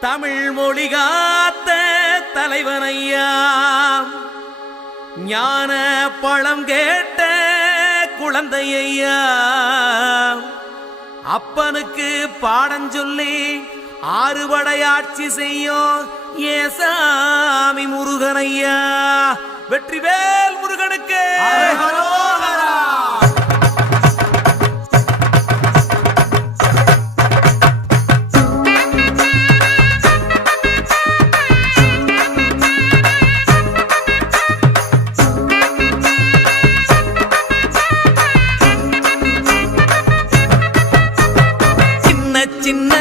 தமிழ் மொழி காத்த தலைவனையா, ஞான பழம் கேட்ட குழந்தையா, அப்பனுக்கு பாடஞ்சொல்லி ஆறுபடையாட்சி செய்யும் ஏசாமி முருகனையா. வெற்றிவேல் முருகனுக்கு சின்ன